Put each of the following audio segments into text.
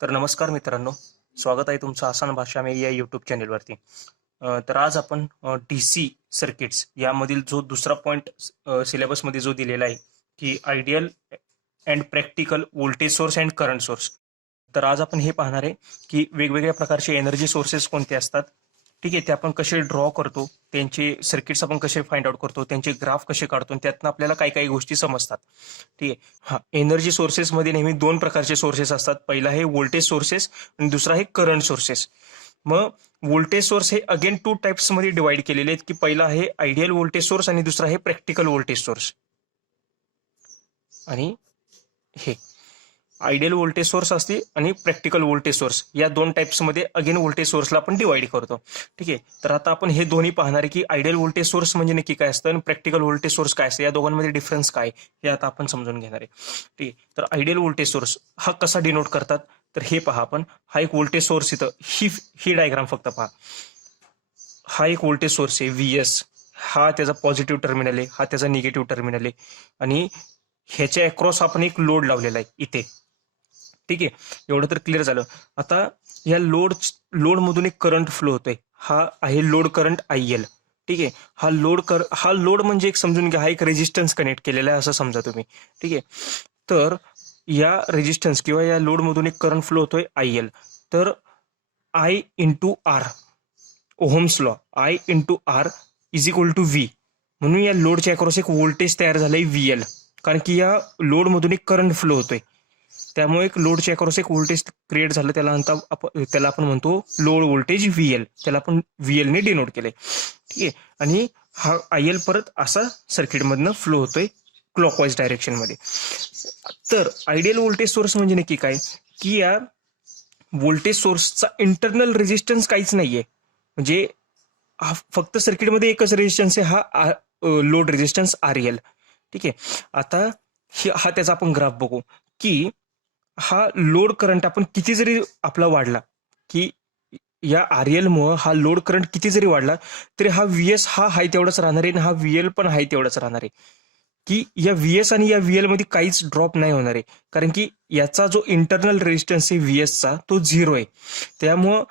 तर नमस्कार मित्रांनो, स्वागत आहे तुमचं आसान भाषा में या यूट्यूब चॅनेलवरती. तर आज आपण DC सर्किट्स यामधील जो दुसरा पॉईंट सिलेबसमध्ये जो दिलेला आहे की ideal and practical voltage source and current source. तर आज आपण हे पाहणार आहे की वेगवेगळ्या प्रकारचे एनर्जी सोर्सेस कोणते असतात, ठीक आहे, ते आपण कसे ड्रॉ करतो, त्यांचे सर्किट्स आपण कसे फाइंड आउट करतो, त्यांचे ग्राफ कसे काढतो, त्यातनं आपल्याला काही काही गोष्टी समजतात. ठीक आहे. हा, एनर्जी सोर्सेसमध्ये नेहमी दोन प्रकारचे सोर्सेस असतात. पहिला आहे व्होल्टेज सोर्सेस आणि दुसरा आहे करंट सोर्सेस. मग व्होल्टेज सोर्स हे अगेन टू टाइप्स मध्ये डिवाइड केलेले आहेत की पहिला आहे आयडियल व्होल्टेज सोर्स आणि दुसरा आहे प्रॅक्टिकल व्होल्टेज सोर्स. आणि हे आयडियल व्होल्टेज सोर्स असते आणि प्रॅक्टिकल व्होल्टेज सोर्स या दोन टाइप्समध्ये अगेन व्होल्टेज सोर्सला आपण डिवाइड करतो. ठीक आहे. तर आता आपण हे दोन्ही पाहणार आहे की आयडियल व्होल्टेज सोर्स म्हणजे नक्की काय असतं आणि प्रॅक्टिकल व्होल्टेज सोर्स काय असतं, या दोघांमध्ये डिफरन्स काय हे आता आपण समजून घेणार आहे. ठीक आहे. तर आयडियल व्होल्टेज सोर्स हा कसा डिनोट करतात, तर हे पहा आपण. हा एक व्होल्टेज सोर्स इथं ही डायग्राम फक्त पहा. हा एक व्होल्टेज सोर्स आहे VS. हा त्याचा पॉझिटिव्ह टर्मिनल आहे, हा त्याचा निगेटिव्ह टर्मिनल आहे आणि ह्याच्या अक्रॉस आपण एक लोड लावलेला आहे इथे. ठीक आहे. एवढं तर क्लिअर झालं. आता या लोडमधून एक करंट फ्लो होतोय. हा आहे लोड करंट IL. ठीक आहे. हा लोड म्हणजे एक समजून घ्या, हा एक रेजिस्टन्स कनेक्ट केलेला आहे असं समजा तुम्ही. ठीक आहे. तर या रेजिस्टन्स किंवा या लोडमधून एक करंट फ्लो होतोय IL. तर I into R, Ohm's law, I into R is equal to V. म्हणून या लोडच्या अक्रॉस एक व्होल्टेज तयार झालंय VL, कारण की या लोडमधून एक करंट फ्लो होतोय. त्यामुळे एक लोडच्या अक्रॉस एक व्होल्टेज क्रिएट झालं, त्याला आपण म्हणतो लोड व्होल्टेज VL. त्याला आपण VL ने डिनोट केलंय. ठीक आहे. आणि हा IL परत असा सर्किटमधनं फ्लो होतोय क्लॉकवाईज डायरेक्शन मध्ये. तर आयडियल व्होल्टेज सोर्स म्हणजे नक्की काय की या व्होल्टेज सोर्सचा इंटरनल रेजिस्टन्स काहीच नाहीये. म्हणजे फक्त सर्किटमध्ये एकच रेजिस्टन्स आहे, हा लोड रेजिस्टन्स RL. ठीक आहे. आता हा त्याचा आपण ग्राफ बघू की हा लोड करंट आपण किती जरी आपला वाढला, की या RL मुळे हा लोड करंट किती जरी वाढला तरी हा VS हा हाय तेवढाच राहणार आहे आणि हा VL पण हाय तेवढाच राहणार आहे. की या VS आणि या VL मध्ये काहीच ड्रॉप नाही होणार आहे, कारण की याचा जो इंटरनल रेजिस्टन्स आहे VSचा तो 0 आहे. त्यामुळं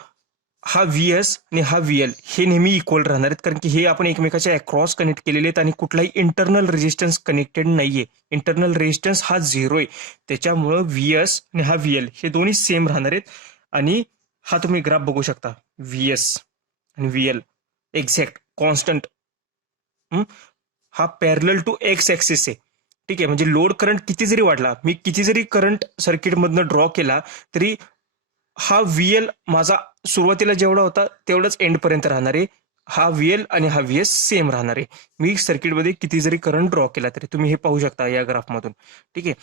हा VS आणि हा VL हे नेहमी इक्वल राहणार आहेत, कारण की हे आपण एकमेकाच्या अक्रॉस कनेक्ट केलेले आहेत आणि कुठलाही इंटरनल रेजिस्टन्स कनेक्टेड नाहीये. इंटरनल रेजिस्टन्स हा 0 आहे. त्याच्यामुळं VS आणि हा VL हे दोन्ही सेम राहणार आहेत. आणि हा तुम्ही ग्राफ बघू शकता, VS आणि VL एक्झॅक्ट कॉन्स्टंट. हा पॅरलल टू एक्स ऍक्सिस आहे. ठीक आहे. म्हणजे लोड करंट किती जरी वाढला, मी किती जरी करंट सर्किटमधनं ड्रॉ केला तरी हा VL माझा सुरुवातीला जेवढा होता तेवढंच एंड पर्यंत राहणार आहे. हा VL आणि हा VS सेम राहणार आहे, मी सर्किटमध्ये किती जरी करंट ड्रॉ केला तरी. तुम्ही हे पाहू शकता या ग्राफमधून. ठीक आहे.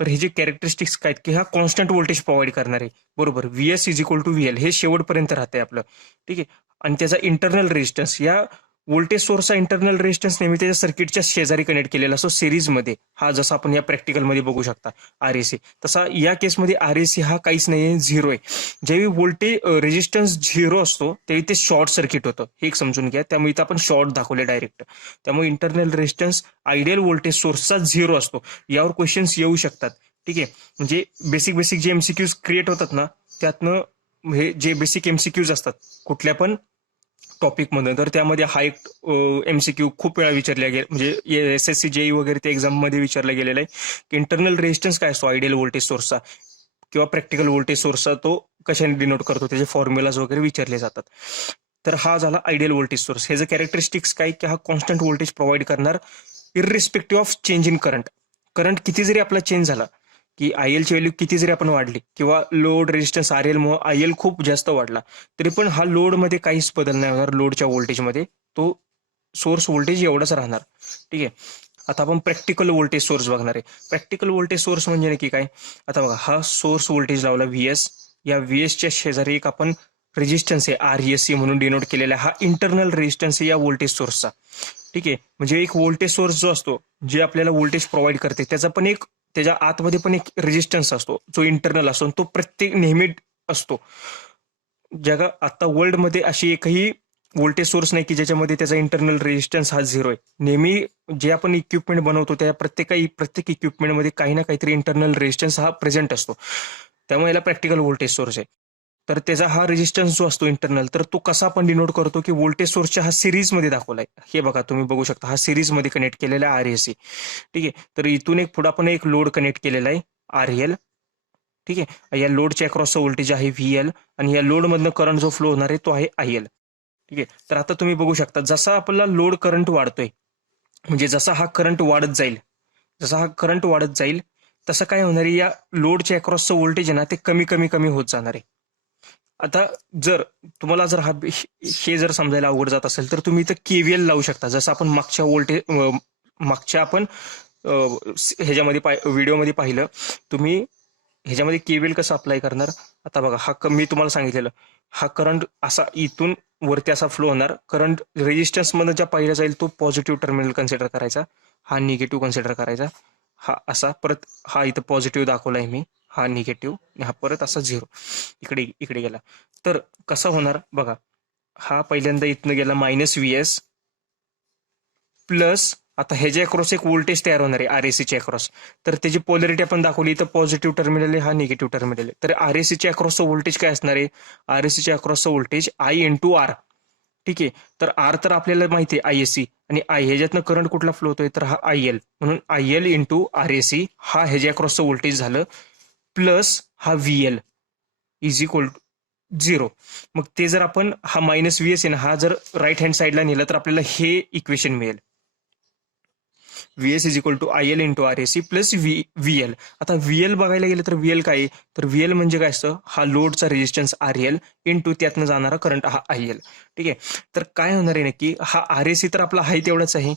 तर हे जे कॅरेक्टरिस्टिक्स काय की हा कॉन्स्टंट व्होल्टेज प्रोव्हाइड करणार आहे. बरोबर. VS is equal to VL हे शेवटपर्यंत राहतंय आपलं. ठीक आहे. आणि त्याचा इंटरनल रेजिस्टन्स, या व्होल्टेज सोर्सचा इंटरनल रेजिस्टन्स नेहमी त्याच्या सर्किटच्या शेजारी कनेक्ट केलेला असतो सिरीजमध्ये. हा जसा आपण या प्रॅक्टिकलमध्ये बघू शकता RAC, तसा या केसमध्ये RAC हा काहीच नाहीये, 0 आहे. ज्यावेळी व्होल्टेज रेजिस्टन्स 0 असतो त्यावेळी ते शॉर्ट सर्किट होतं, हे एक समजून घ्या. त्यामुळे इथं आपण शॉर्ट दाखवले डायरेक्ट. त्यामुळे इंटरनल रेजिस्टन्स आयडियल व्होल्टेज सोर्सचा 0 असतो. यावर क्वेश्चन्स येऊ शकतात. ठीक आहे. म्हणजे बेसिक जे MCQs क्रिएट होतात ना, त्यातनं हे जे बेसिक MCQs असतात कुठल्या पण टॉपिकमध्ये, तर त्यामध्ये हा एक MCQ खूप वेळा विचारला गेला, म्हणजे SSC JEE वगैरे त्या एक्झाम मध्ये विचारला गेलेला आहे की इंटरनल रेजिस्टन्स काय असतो आयडियल व्होल्टेज सोर्सचा किंवा प्रॅक्टिकल व्होल्टेज सोर्सचा, तो कशाने डिनोट करतो, त्याचे फॉर्म्युलाज वगैरे विचारले जातात. तर हा झाला आयडियल व्होल्टेज सोर्स. ह्याचं कॅरेक्टरिस्टिक्स काय की हा कॉन्स्टंट व्होल्टेज प्रोव्हाइड करणार irrespective of change in current. Current किती जरी आपला चेंज झाला, की IL ची व्हॅल्यू किती जरी आपण वाढली किंवा लोड रेजिस्टन्स RL मुळे IL खूप जास्त वाढला तरी पण हा लोडमध्ये काहीच बदल नाही होणार. लोडच्या व्होल्टेजमध्ये तो सोर्स व्होल्टेज एवढाच राहणार. ठीक आहे. आता आपण प्रॅक्टिकल व्होल्टेज सोर्स बघणार आहे. प्रॅक्टिकल व्होल्टेज सोर्स म्हणजे नक्की काय. आता बघा, हा सोर्स व्होल्टेज लावला VS. या VSच्या शेजारी एक आपण रेजिस्टन्स आहे RESC म्हणून डिनोट केलेला आहे. हा इंटरनल रेजिस्टन्स आहे या व्होल्टेज सोर्सचा. ठीक आहे. म्हणजे एक व्होल्टेज सोर्स जो असतो, जे आपल्याला व्होल्टेज प्रोव्हाइड करते, त्याचा पण एक त्याच्या आतमध्ये पण एक रेजिस्टन्स असतो जो इंटरनल असतो, तो प्रत्येक नेहमी असतो. जगा आता वर्ल्डमध्ये अशी एकही व्होल्टेज सोर्स नाही की ज्याच्यामध्ये त्याचा इंटरनल रेजिस्टन्स हा 0 आहे. नेहमी जे आपण इक्विपमेंट बनवतो त्या प्रत्येक इक्विपमेंटमध्ये काही ना काहीतरी इंटरनल रेजिस्टन्स हा प्रेझेंट असतो. त्यामुळे याला प्रॅक्टिकल व्होल्टेज सोर्स आहे. तर त्याचा हा रेजिस्टन्स जो असतो इंटरनल, तर तो कसा आपण डिनोट करतो की व्होल्टेज सोर्सच्या हा सिरीजमध्ये दाखवलाय. हे बघा तुम्ही बघू शकता, हा सिरीजमध्ये कनेक्ट केलेला आहे RAC. ठीक आहे. तर इथून एक पुढे आपण एक लोड कनेक्ट केलेला आहे RL. ठीक आहे. या लोडच्या अक्रॉसचं व्होल्टेज आहे VL आणि या लोडमधनं करंट जो फ्लो होणार आहे तो आहे IL. ठीक आहे. तर आता तुम्ही बघू शकता, जसा आपला लोड करंट वाढतोय, म्हणजे जसा हा करंट वाढत जाईल, जसा हा करंट वाढत जाईल तसं काय होणार आहे, या लोडच्या अक्रॉसचं व्होल्टेज आहे ना ते कमी कमी कमी होत जाणार आहे. आता जर तुम्हाला जर हे जर समजायला अवघड जात असेल तर तुम्ही इथं KVL लावू शकता. जसं आपण मागच्या आपण ह्याच्यामध्ये व्हिडिओमध्ये पाहिलं. तुम्ही ह्याच्यामध्ये KVL कसं अप्लाय करणार? आता बघा, मी तुम्हाला सांगितलेलं, हा करंट असा इथून वरती असा फ्लो होणार. करंट रेजिस्टन्स मध्ये ज्या पाहिला जाईल तो पॉझिटिव्ह टर्मिनल कन्सिडर करायचा, हा निगेटिव्ह कन्सिडर करायचा, हा असा परत हा इथं पॉझिटिव्ह दाखवलाय मी, हा निगेटिव्ह, हा परत असा 0 इकडे इकडे गेला. तर कसं होणार बघा, हा पहिल्यांदा इथनं गेला -VS प्लस आता ह्याच्या अक्रॉस एक व्होल्टेज तयार होणार आहे RACच्या अक्रॉस. तर त्याची पोलॅरिटी आपण दाखवली, तर पॉझिटिव्ह टर्मिनल आहे, हा निगेटिव्ह टर्मिनल आहे. तर RACच्या अक्रॉसचं व्होल्टेज काय असणार आहे? RACच्या अक्रॉसचं व्होल्टेज I × R. ठीक आहे. तर R तर आपल्याला माहिती आहे ISC, आणि ह्याच्यातनं करंट कुठला फ्लो होतोय, तर हा IL, म्हणून IL × RAC हा ह्याच्या अक्रॉसचं व्होल्टेज झालं, प्लस हा VL इज इक्वल टू 0. मग ते जर आपण हा -VS आहे ना, हा जर राईट हँड साईडला नेला तर आपल्याला हे इक्वेशन मिळेल, VS is equal to IL × RAC plus VL. आता VL बघायला गेलं तर VL काय आहे? तर VL म्हणजे काय असतं? हा लोडचा रेजिस्टन्स RL इंटू त्यातनं जाणारा करंट हा IL. ठीक आहे. तर काय होणार आहे नक्की, हा RAC तर आपला आहे तेवढाच आहे,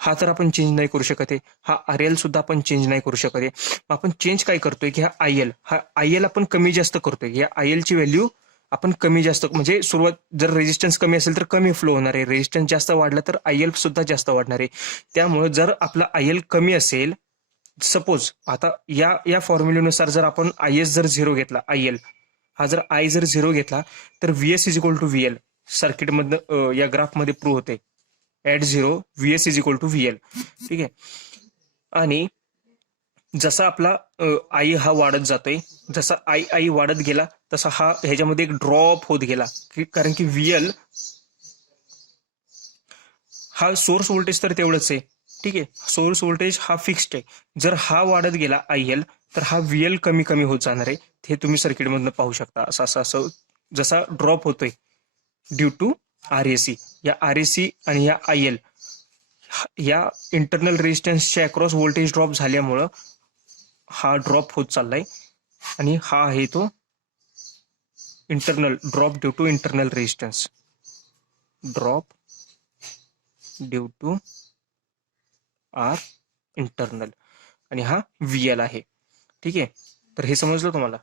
हा तर आपण चेंज नाही करू शकत आहे, हा RL सुद्धा आपण चेंज नाही करू शकत आहे. आपण चेंज काय करतोय की हा IL आपण कमी जास्त करतोय. या IL ची व्हॅल्यू आपण कमी जास्त, म्हणजे सुरुवात जर रेजिस्टन्स कमी असेल तर कमी फ्लो होणार आहे, रेजिस्टन्स जास्त वाढला तर IL सुद्धा जास्त वाढणार आहे. त्यामुळे जर आपला IL कमी असेल, सपोज आता या फॉर्म्युलेनुसार जर आपण IS जर 0 घेतला, IL हा जर I जर 0 घेतला, तर VS is equal to VL सर्किटमधनं या ग्राफमध्ये प्रूव्ह होते. At 0 VS is equal to VL. ठीक आहे. आणि जसा आपला I हा वाढत जातोय, जसा I वाढत गेला तसा हा ह्याच्यामध्ये एक ड्रॉप होत गेला, कारण की VL हा सोर्स व्होल्टेज तर तेवढंच आहे. ठीक आहे. सोर्स व्होल्टेज हा फिक्स्ड आहे. जर हा वाढत गेला IL, तर हा VL कमी कमी होत जाणार आहे. हे तुम्ही सर्किटमधनं पाहू शकता. असं जसा ड्रॉप होतोय ड्यू टू RAC. या RAC आणि या IL या इंटरनल रेजिस्टन्सच्या अक्रॉस व्होल्टेज ड्रॉप झाल्यामुळं हा ड्रॉप होत चाललाय, आणि हा आहे तो internal drop due to internal resistance, drop due to R internal, आणि हा VL आहे. ठीक आहे. तर हे समजलं तुम्हाला?